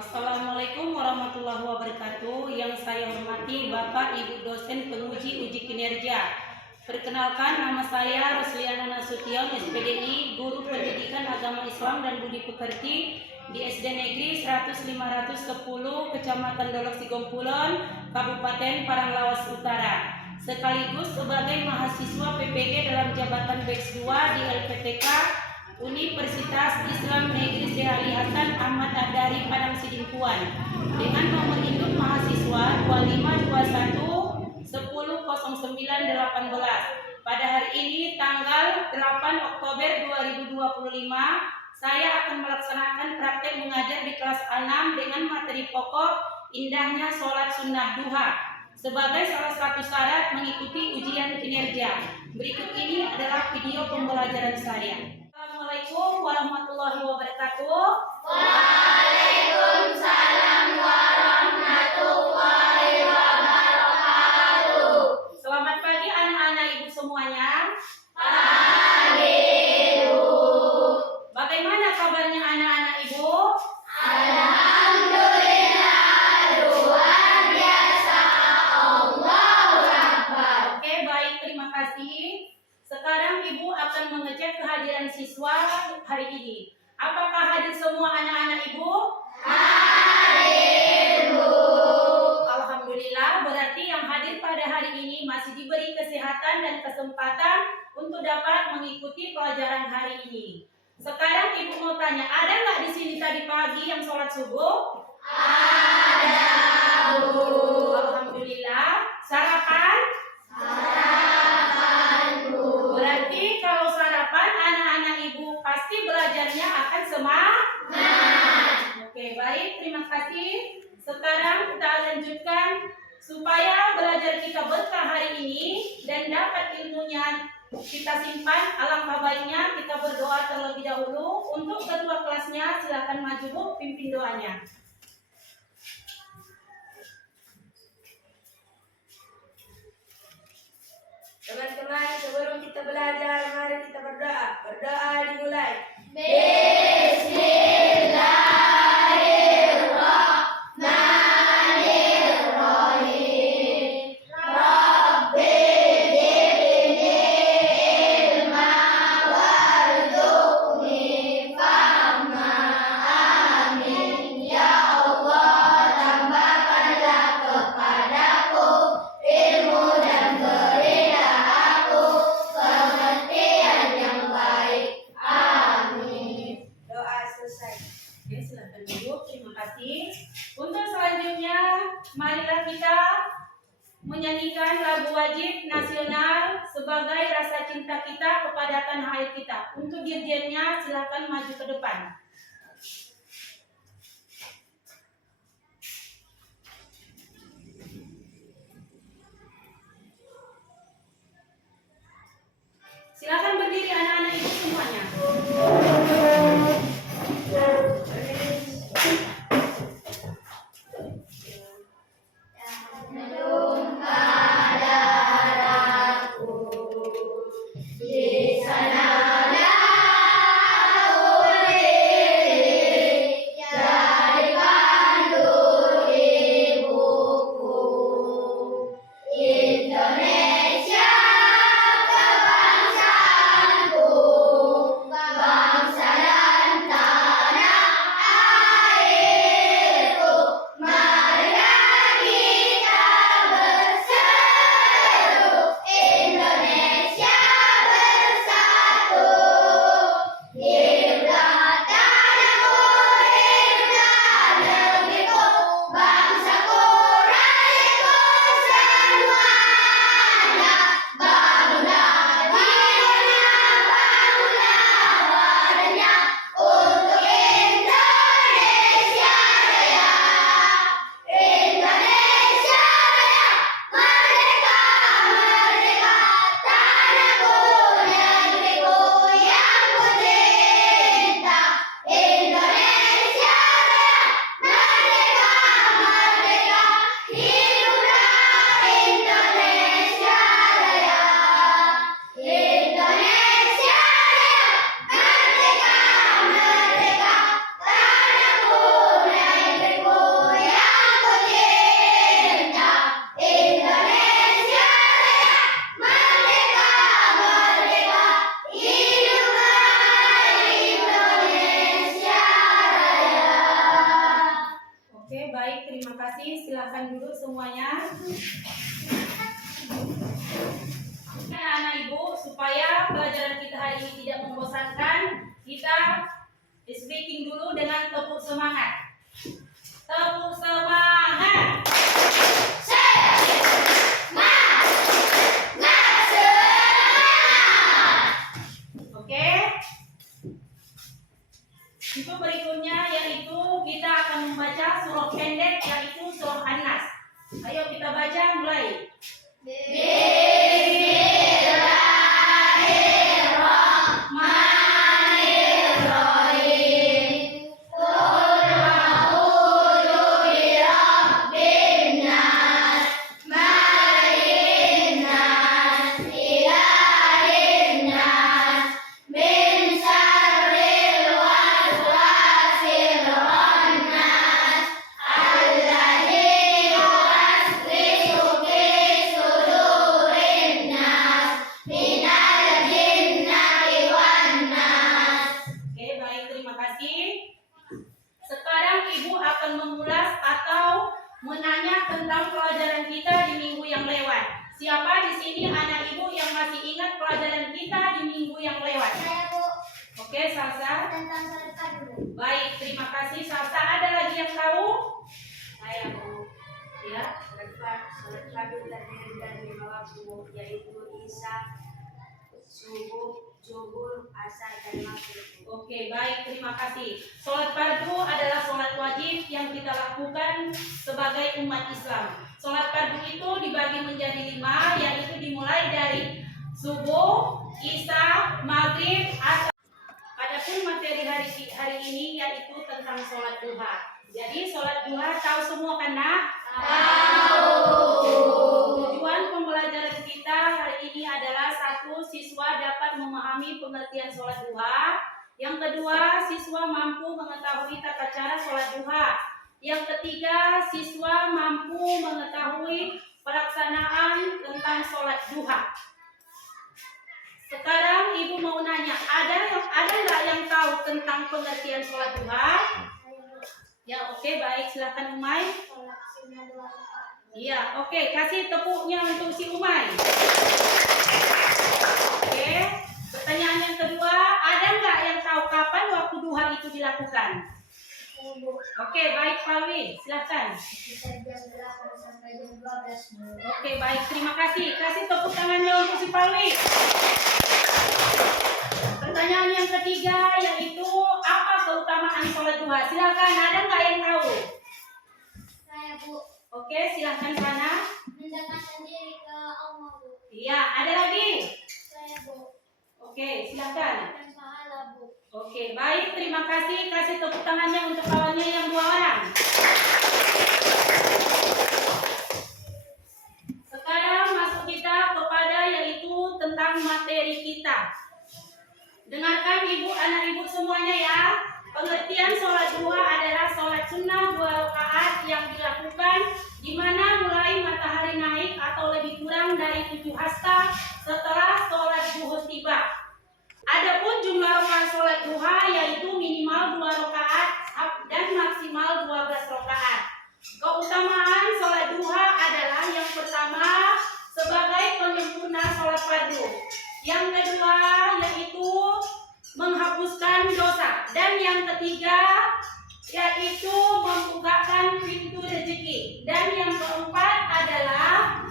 Assalamualaikum warahmatullahi wabarakatuh. Yang saya hormati Bapak Ibu dosen penguji uji kinerja. Perkenalkan, nama saya Rosliana Nasution, SPDI, Guru Pendidikan Agama Islam dan Budi Pekerti di SD Negeri 100.510 Kecamatan Dolok Sigompulen, Kabupaten Paranglawas Utara. Sekaligus sebagai mahasiswa PPG dalam jabatan Batch 2 di LPTK Universitas Islam Negeri Syekh Hasan Ahmad Ad-Dari Padang Sidimpuan dengan nomor induk mahasiswa 2521 100918. Pada hari ini tanggal 8 Oktober 2025 saya akan melaksanakan praktek mengajar di kelas 6 dengan materi pokok indahnya sholat sunnah duha sebagai salah satu syarat mengikuti ujian kinerja. Berikut ini adalah video pembelajaran saya. Assalamualaikum warahmatullahi wabarakatuh. Waalaikumsalam warahmatullahi wabarakatuh. Selamat pagi anak-anak ibu semuanya. Pagi, Bu. Bagaimana kabarnya anak-anak ibu? Alhamdulillah, luar biasa. Allahu Akbar. Oke, baik, terima kasih. Sekarang ibu akan mengecek kehadiran siswa hari ini. Apakah hadir semua anak-anak ibu? Hadir, Bu. Alhamdulillah, berarti yang hadir pada hari ini masih diberi kesehatan dan kesempatan untuk dapat mengikuti pelajaran hari ini. Sekarang ibu mau tanya, ada nggak di sini tadi pagi yang sholat subuh? Ada, Bu. Alhamdulillah. Sarapan? Sarapan, Bu. Berarti kalau sarapan anak-anak ibu pasti belajarnya akan semangat. Oke, baik, terima kasih. Sekarang kita lanjutkan supaya belajar kita berkah hari ini dan dapat ilmunya kita simpan. Alangkah baiknya kita berdoa terlebih dahulu. Untuk ketua kelasnya silakan maju Bu, pimpin doanya. Teman-teman, sebelum kita belajar, mari kita berdoa. Berdoa dimulai. Bismillahirrahmanirrahim. Rabbi zidni ilma warzuqni fahma. Amin. Ya Allah, tambahkanlah kepadaku ilmu dan berilah aku pengertian yang baik. Amin. Doa selesai. Oke, silakan duduk. Terima kasih. Untuk selanjutnya, marilah kita menyanyikan lagu wajib nasional sebagai rasa cinta kita kepada tanah air kita. Untuk dirjennya silakan maju ke depan. Silakan berdiri anak-anak ibu semuanya. Di sanalah ulil Anak ibu, supaya pelajaran kita hari ini tidak membosankan, kita speaking dulu dengan tepuk semangat. Tepuk semangat. Oke. Untuk berikutnya yaitu kita akan membaca surah pendek yaitu surah An-Nas. Ayo kita baca mulai. Oke, baik, terima kasih. Sekarang Ibu akan mengulas atau menanya tentang pelajaran kita di minggu yang lewat. Siapa di sini anak Ibu yang masih ingat pelajaran kita di minggu yang lewat? Saya, Bu. Oke, Salsa. Tentang salat dulu. Baik, terima kasih Salsa. Ada lagi yang tahu? Saya Bu. Ya. Salat fardu terdiri dari 5 waktu, yaitu Isya, subuh, zuhur, asar, dan maghrib. Oke, baik, terima kasih. Sholat fardu adalah sholat wajib yang kita lakukan sebagai umat Islam. Sholat fardu itu dibagi menjadi 5, yaitu dimulai dari subuh, isya, maghrib, asar. Adapun materi hari ini yaitu tentang sholat duha. Jadi sholat duha tahu semua kan nak? Tujuan pembelajaran kita hari ini adalah satu, siswa dapat memahami pengertian sholat duha. Yang kedua, siswa mampu mengetahui tata cara sholat duha. Yang ketiga, siswa mampu mengetahui pelaksanaan tentang sholat duha. Sekarang Ibu mau nanya, ada nggak yang tahu tentang pengertian sholat duha? Ya, oke, baik, silakan Umay. Salat sunnah 2 rakaat. Iya, oke, kasih tepuknya untuk si Umay. Oke, pertanyaan yang kedua, ada nggak yang tahu kapan waktu duha itu dilakukan? Saya, Bu. Oke, baik Palwi, silakan. Sekitar jam 8 sampai jam 12, Bu. Oke, baik, terima kasih. Kasih tepuk tangannya untuk si Palwi. Pertanyaan yang ketiga yaitu apa keutamaan sholat duha? Silakan, ada nggak yang tahu? Saya, Bu. Oke, silakan sana. Mendekatkan diri ke Allah, Bu. Iya, ada lagi? Saya, Bu. Oke, silakan. Dan pahala, Bu. Oke, baik, terima kasih. Kasih tepuk tangannya untuk kawannya yang 2 orang. Sekarang masuk kita kepada yaitu tentang materi kita. Dengarkan ibu, anak ibu semuanya ya. Pengertian sholat duha adalah sholat sunnah 2 rakaat yang dilakukan di mana mulai matahari naik atau lebih kurang dari 7 hasta setelah sholat zuhur tiba. Adapun jumlah rakaat sholat duha yaitu minimal 2 rakaat dan maksimal 12 rakaat. Keutamaan sholat duha adalah yang pertama sebagai penyempurna sholat fardu. Yang kedua yaitu menghapuskan dosa, dan yang ketiga yaitu membukakan pintu rezeki, dan yang keempat adalah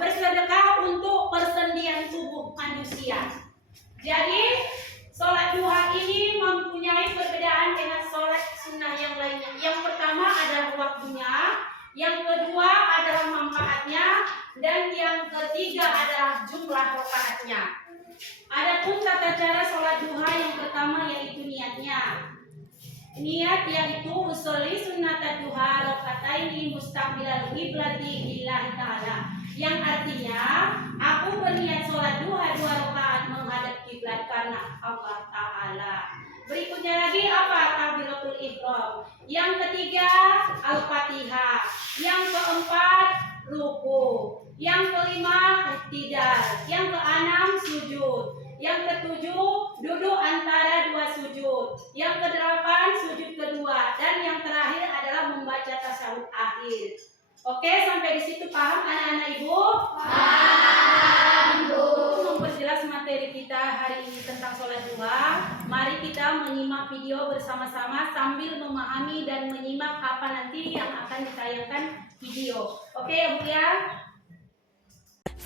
bersedekah untuk persendian tubuh manusia. Jadi sholat duha ini mempunyai perbedaan dengan sholat sunnah yang lainnya. Yang pertama adalah waktunya, yang kedua adalah manfaatnya, dan yang ketiga adalah jumlah rakaatnya. Adapun tata cara sholat duha yang pertama yaitu niatnya. Niat yaitu usolli sunnata duha rakataini mustaqbilal qiblati lillahi ta'ala, yang artinya aku berniat sholat duha 2 rakaat menghadap kiblat karena Allah Ta'ala. Berikutnya lagi apa? Takbiratul ihram. Yang ketiga al-fatihah. Yang keempat ruku. Yang kelima iktidal. Yang keenam sujud. Yang ketujuh duduk antara 2 sujud. Yang kedelapan sujud kedua. Dan yang terakhir adalah membaca tasyahud akhir. Oke, sampai di situ paham anak-anak Ibu? Paham, Bu. Untuk memperjelas materi kita hari ini tentang sholat duha, mari kita menyimak video bersama-sama sambil memahami dan menyimak apa nanti yang akan ditayangkan video. Oke ya Bu ya?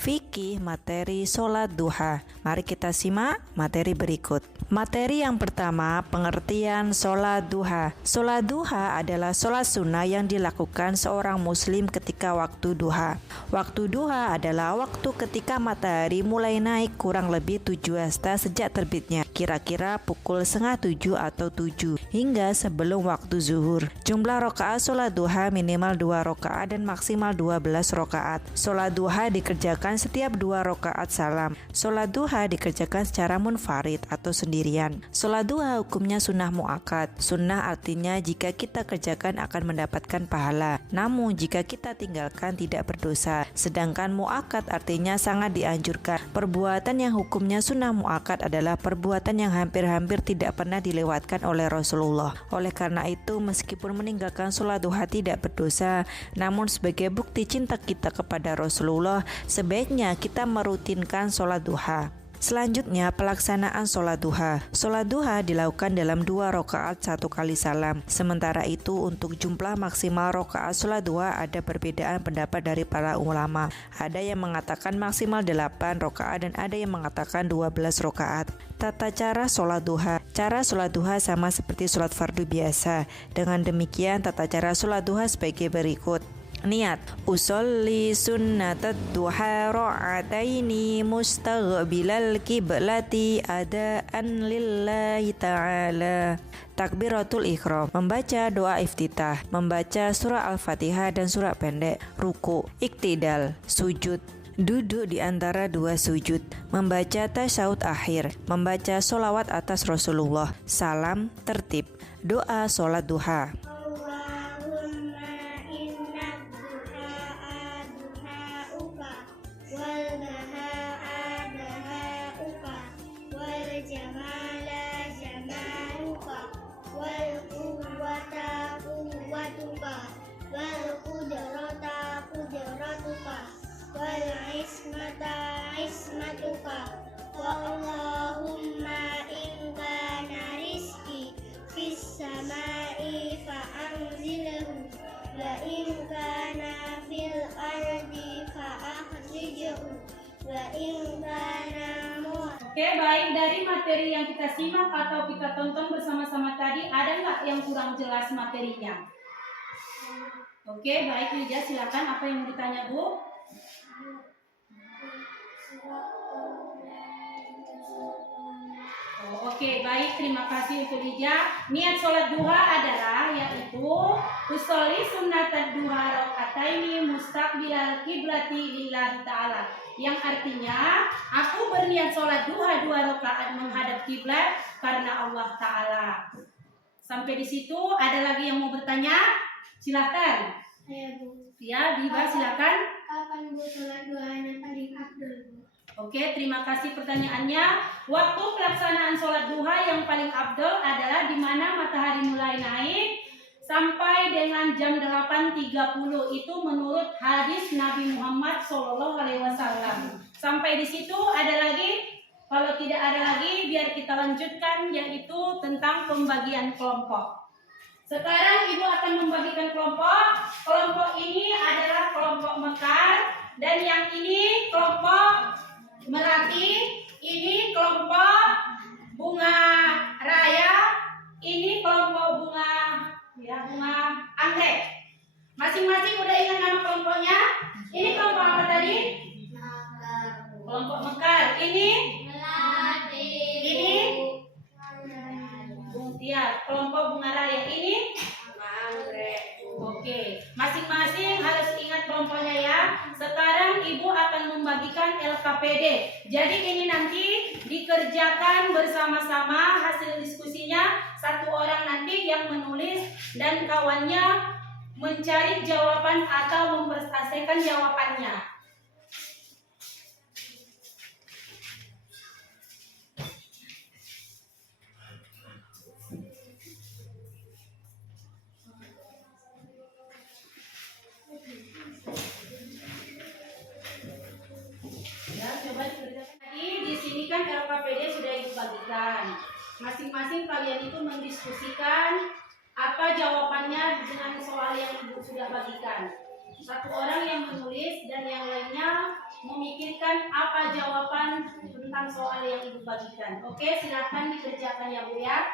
Fikih materi sholat duha. Mari kita simak materi berikut. Materi yang pertama, pengertian sholat duha. Sholat duha adalah sholat sunnah yang dilakukan seorang muslim ketika waktu duha. Waktu duha adalah waktu ketika matahari mulai naik kurang lebih 7 hasta sejak terbitnya, kira-kira pukul 6:30 atau 7, hingga sebelum waktu zuhur. Jumlah rakaat sholat duha minimal 2 rakaat dan maksimal 12 rakaat. Sholat duha dikerjakan setiap 2 rakaat salam. Sholat duha dikerjakan secara munfarid atau sendirian. Sholat duha hukumnya sunnah muakkad. Sunnah artinya jika kita kerjakan akan mendapatkan pahala, namun jika kita tinggalkan tidak berdosa. Sedangkan muakkad artinya sangat dianjurkan. Perbuatan yang hukumnya sunnah muakkad adalah perbuatan yang hampir-hampir tidak pernah dilewatkan oleh Rasulullah. Oleh karena itu, meskipun meninggalkan sholat duha tidak berdosa, namun sebagai bukti cinta kita kepada Rasulullah, sebaiknya kita merutinkan sholat duha. Selanjutnya, pelaksanaan sholat duha. Sholat duha dilakukan dalam 2 rakaat 1 kali salam. Sementara itu, untuk jumlah maksimal rakaat sholat duha ada perbedaan pendapat dari para ulama. Ada yang mengatakan maksimal 8 rakaat dan ada yang mengatakan 12 rakaat. Tata cara sholat duha. Cara sholat duha sama seperti sholat fardu biasa. Dengan demikian, tata cara sholat duha sebagai berikut. Niat, usolli sunnatad duha ra'ataini mustaghbilal kiblati adaan lillahi ta'ala. Takbiratul ikhram, membaca doa iftitah, membaca surah Al-Fatihah dan surah pendek. Ruku, iktidal, sujud, duduk di antara 2 sujud, membaca tasyahud akhir, membaca sholawat atas Rasulullah, salam, tertib. Doa sholat duha. Allahumma in kana rizqi fis samai fa anzilhu wa in kana fil ardi fa akhrijhu wa in kana Oke, baik, dari materi yang kita simak atau kita tonton bersama-sama tadi, ada nggak yang kurang jelas materinya? Oke, baik Lija, silakan. Apa yang mau ditanya, Bu? Oke, baik, terima kasih untuk Lija. Niat sholat duha adalah yaitu usolli sunnatad duha rakaataini mustaqbilal kiblati lillahi ta'ala. Yang artinya, aku berniat sholat duha 2 rakaat menghadap kiblat karena Allah Ta'ala. Sampai di situ, ada lagi yang mau bertanya? Silakan. Saya Bu. Ya, Biba silakan. Kapan Bu sholat duhanya paling afdal Bu? Oke, terima kasih pertanyaannya. Waktu pelaksanaan sholat duha yang paling afdal adalah di mana matahari mulai naik sampai dengan jam 8.30. Itu menurut hadis Nabi Muhammad SAW. Sampai di situ ada lagi? Kalau tidak ada lagi, biar kita lanjutkan, yaitu tentang pembagian kelompok. Sekarang Ibu akan membagikan kelompok. Kelompok ini adalah kelompok Mekar, dan yang ini kelompok Melati, ini kelompok bunga raya, ini kelompok bunga anggrek. Masing-masing udah ingat nama kelompoknya? Ini kelompok apa tadi? Kelompok Mekar. Ini? Melati. Ini? Ya, kelompok bunga raya. Ini? Anggrek. Oke, masing-masing harus ingat kelompoknya ya. Sekarang Ibu akan membagikan LKPD. Jadi ini nanti dikerjakan bersama-sama, hasil diskusinya 1 orang nanti yang menulis dan kawannya mencari jawaban atau mempresentasikan jawabannya. bagikan. Masing-masing kalian itu mendiskusikan apa jawabannya dengan soal yang ibu sudah bagikan. Satu orang yang menulis dan yang lainnya memikirkan apa jawaban tentang soal yang ibu bagikan. Oke, silakan dikerjakan ya Bu ya.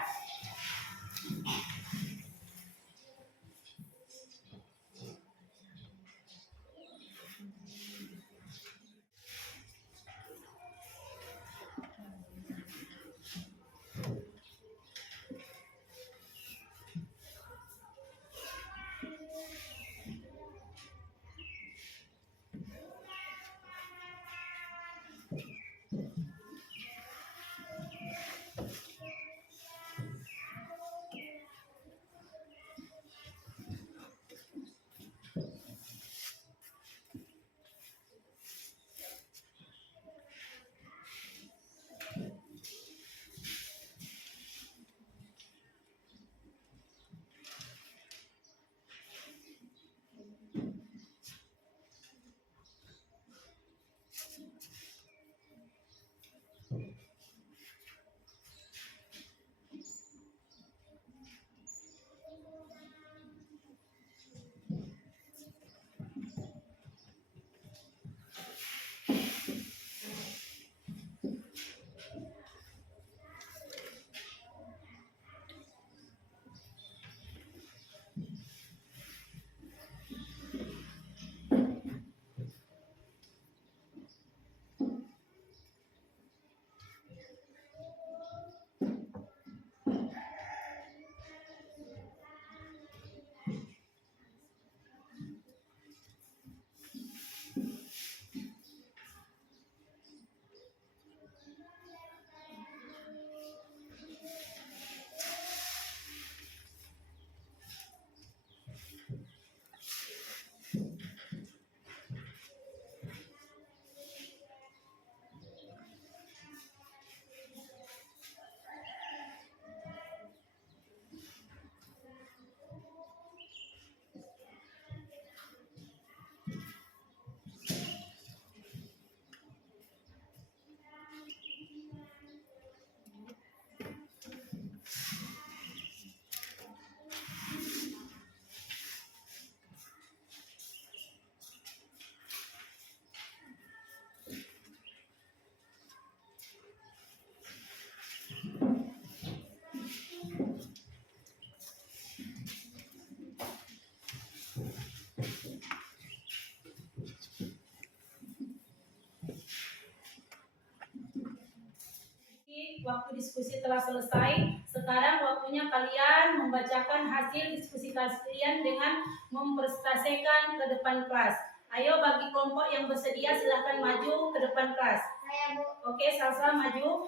Waktu diskusi telah selesai. Sekarang waktunya kalian membacakan hasil diskusi kalian dengan mempresentasikan ke depan kelas. Ayo bagi kelompok yang bersedia silahkan maju ke depan kelas. Saya Bu. Oke, Salsa maju.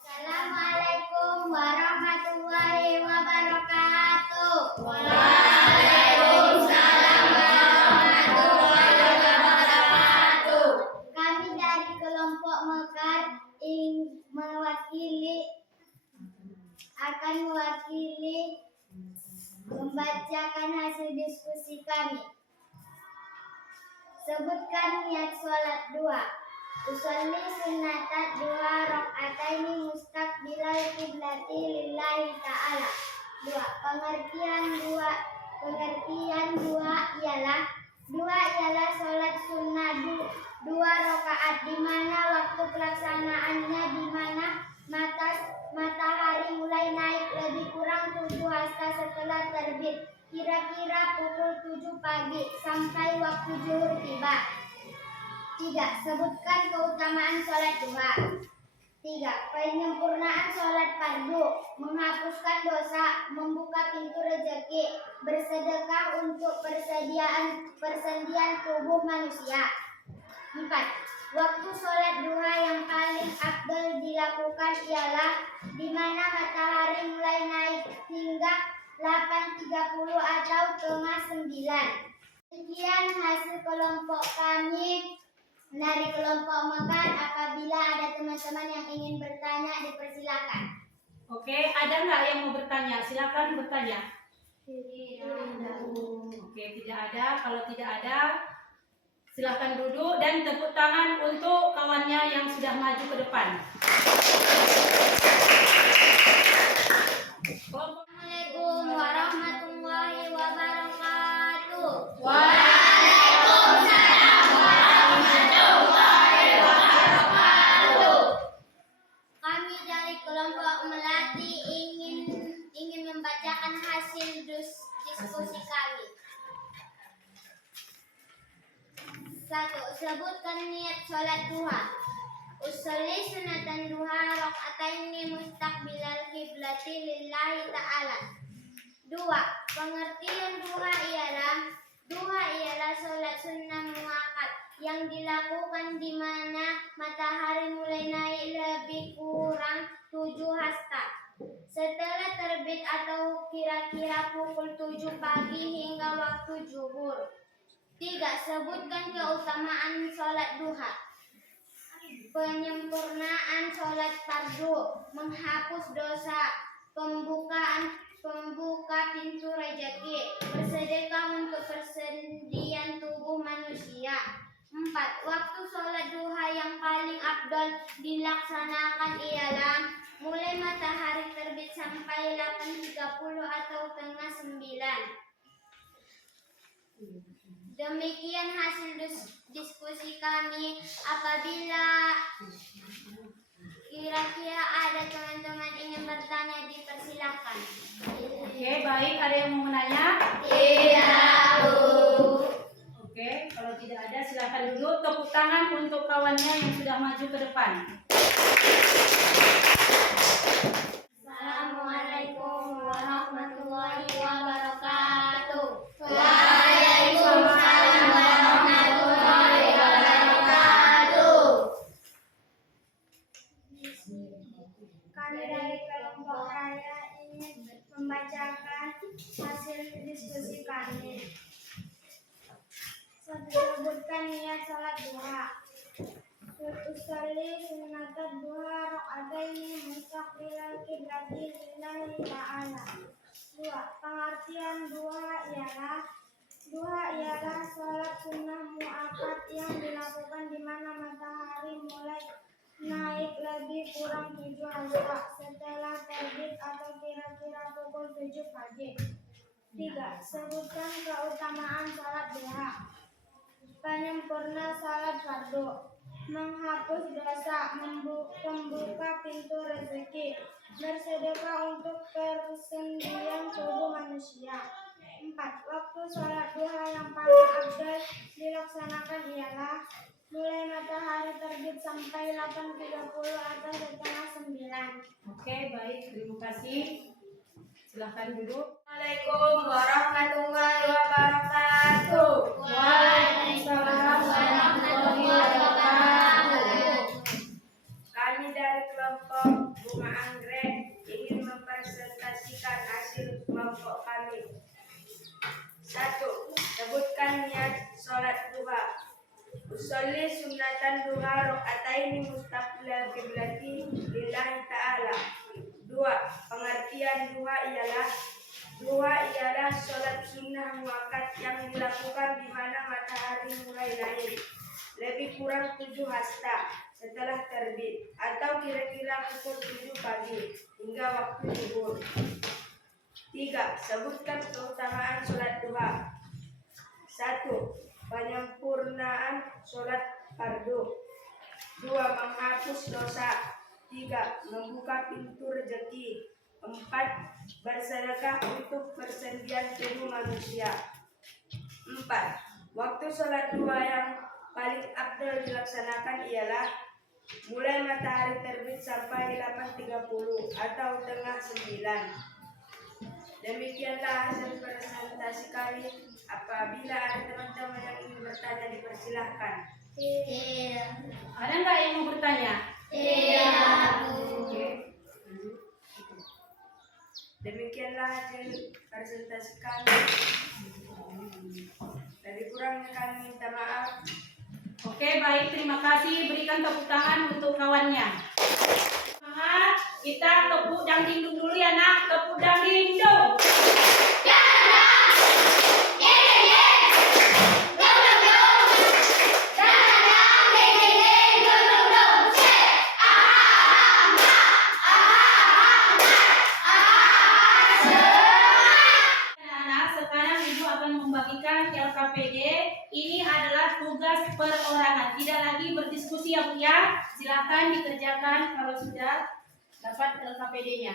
Assalamualaikum warahmatullahi wabarakatuh. Kami dari kelompok Mekar akan mewakili membacakan hasil diskusi kami. Sebutkan niat sholat dua. Usolli sunnatat dua rakaataini mustaqbilal qiblati lillahi ta'ala. Pengertian dua ialah sholat sunnah dua rakaat, di mana waktu pelaksanaannya di mana matahari mulai naik lebih kurang 7 hasta setelah terbit, kira-kira pukul 7 pagi sampai waktu zuhur tiba. 3. Sebutkan keutamaan sholat duha. 3. Penyempurnaan sholat fardu, menghapuskan dosa, membuka pintu rezeki, bersedekah untuk persendian tubuh manusia. 4. Waktu sholat duha yang paling afdal dilakukan ialah di mana matahari mulai naik hingga 8.30 atau tengah 9. Sekian hasil kelompok kami dari kelompok Mekar. Apabila ada teman-teman yang ingin bertanya, dipersilakan. Oke, ada nggak yang mau bertanya? Silakan bertanya. Oke, tidak ada. Kalau tidak ada, Silahkan duduk dan tepuk tangan untuk kawannya yang sudah maju ke depan. Assalamualaikum warahmatullahi wabarakatuh. Kami dari kelompok Melati ingin membacakan hasil diskusi kami. 1. Sebutkan niat sholat duha. Usolli sunatan duha raka'ataini mustaqbilal kiblati lillahi ta'ala. 2. Pengertian duha ialah sholat sunnah muakkad yang dilakukan di mana matahari mulai naik lebih kurang 7 hasta setelah terbit atau kira-kira pukul 7 pagi hingga waktu zuhur. 3. Sebutkan keutamaan sholat duha. Penyempurnaan sholat fardu, menghapus dosa, pembuka pintu rezeki, bersedekah untuk persendian tubuh manusia. 4. Waktu sholat duha yang paling afdal dilaksanakan ialah mulai matahari terbit sampai 8.30 atau tengah 9. Demikian hasil diskusi kami. Apabila kira-kira ada teman-teman ingin bertanya, dipersilahkan. Oke, baik. Ada yang mau menanya? Tidak, Bu. Oke, kalau tidak ada silahkan duduk. Tepuk tangan untuk kawannya yang sudah maju ke depan. Assalamualaikum warahmatullahi wabarakatuh. Kami dari kelompok Raya ingin membacakan hasil diskusi kami. Sebutkan niat sholat duha. Usolli sunatan duha raka'ataini mustaqbilal kiblati lillahi ta'ala. 2. Pengertian duha ialah sholat sunnah muakkad yang dilakukan di mana matahari mulai naik lebih kurang 7 hasta setelah terbit atau kira-kira pukul 7 pagi. 3. Sebutkan keutamaan sholat duha. Penyempurna sholat fardu, menghapus dosa, membuka pintu rezeki, bersedekah untuk persendian tubuh manusia. 4. Waktu sholat duha yang paling afdal dilaksanakan ialah mulai matahari terbit sampai 8.30 atau setengah 9. Oke, baik. Terima kasih. Silahkan duduk. Assalamualaikum warahmatullahi wabarakatuh. Waalaikumsalam warahmatullahi wabarakatuh. Kami dari kelompok Bunga Anggrek ingin mempresentasikan hasil kelompok kami. 1. Sebutkan niat sholat duha. Usolli sunatan duha raka'ataini mustaqbilal kiblati lillahi ta'ala. 2. Pengertian duha ialah sholat sunnah muakkad yang dilakukan di mana matahari mulai naik lebih kurang 7 hasta setelah terbit atau kira-kira pukul 7 pagi hingga waktu zuhur. 3. Sebutkan keutamaan sholat duha. 1. Penyempurnaan sholat fardu. 2. Menghapus dosa. 3. Membuka pintu rezeki. 4. Bersedekah untuk persendian tubuh manusia. 4. Waktu sholat duha yang paling afdal dilaksanakan ialah mulai matahari terbit sampai 8.30 atau tengah 9. Demikianlah hasil presentasi kami. Apabila ada teman-teman yang ingin bertanya, dipersilahkan. Ada nggak yang mau bertanya? Oke. Demikianlah hasil presentasi kami. Lebih kurangnya kami minta maaf. Oke, baik. Terima kasih. Berikan tepuk tangan untuk kawannya. Semangat. Kita tepuk dangding dulu ya, nak. Tepuk dangding dong. membagikan LKPD. Ini adalah tugas perorangan, tidak lagi berdiskusi ya Bu ya. Silakan dikerjakan kalau sudah dapat LKPD-nya.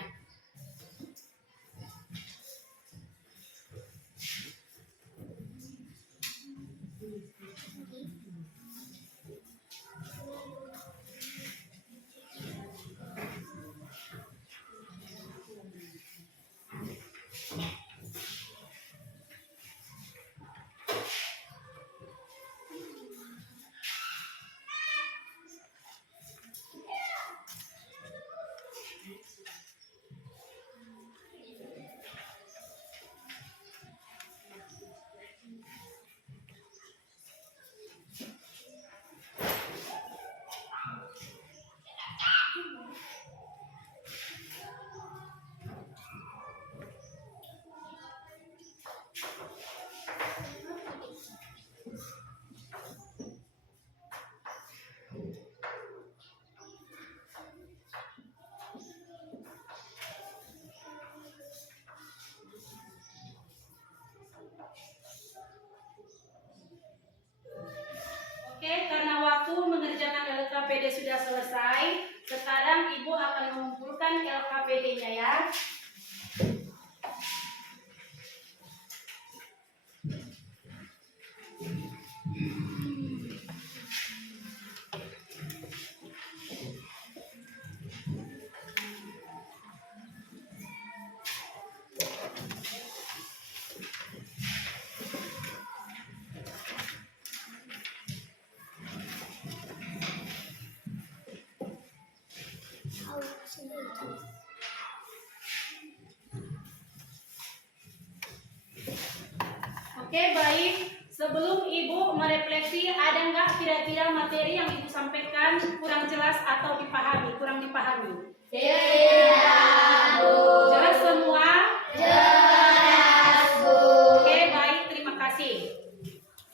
Oke, karena waktu mengerjakan LKPD sudah selesai, sekarang Ibu akan mengumpulkan LKPD-nya ya. Oke, baik. Sebelum Ibu merefleksi, ada nggak kira-kira materi yang Ibu sampaikan kurang jelas atau dipahami, kurang dipahami? Tidak, Bu. Jelas semua? Jelas, Bu. Oke, baik. Terima kasih.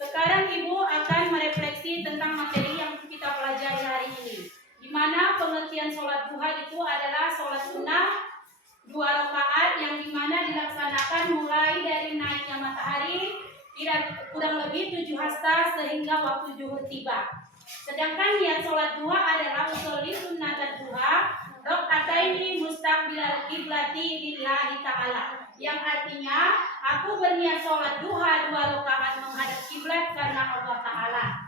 Sekarang Ibu akan merefleksi tentang materi yang kita pelajari hari ini. Di mana pengertian sholat duha itu adalah sholat sunnah 2 rakaat yang dimana dilaksanakan mulai dari naiknya matahari kurang lebih 7 hasta sehingga waktu zuhur tiba. Sedangkan niat sholat duha adalah usolli sunnat duha rakaataini mustaqbilal qiblati lillahi ta'ala, yang artinya aku berniat sholat duha 2 rakaat menghadap kiblat karena Allah Ta'ala.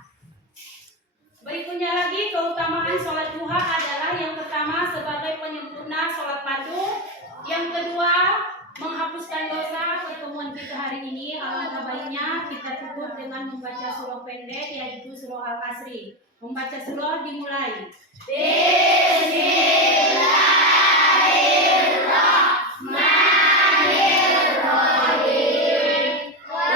Berikutnya lagi, keutamaan sholat duha adalah yang pertama sebagai penyempurna sholat fardu, yang kedua menghapuskan dosa. Pertemuan kita hari ini alangkah baiknya kita tutup dengan membaca surah pendek, yaitu surah Al-Asri. Membaca surah dimulai. Bismillahirrahmanirrahim. Wal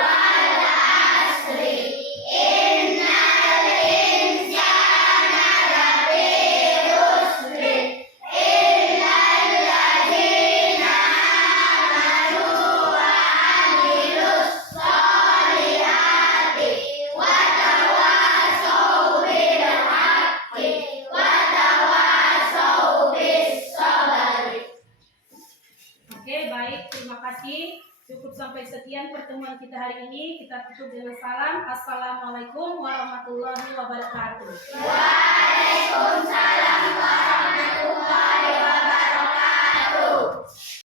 asri innal insana lafi khusr illal ladzina amanu wa amilus sholihati wa tawassaw bil haqqi wa tawassaw bis sabri. Oke, baik, terima kasih. Cukup sampai sekian pertemuan kita hari ini. Kita tutup dengan salam. Assalamualaikum warahmatullahi wabarakatuh. Waalaikumsalam warahmatullahi wabarakatuh.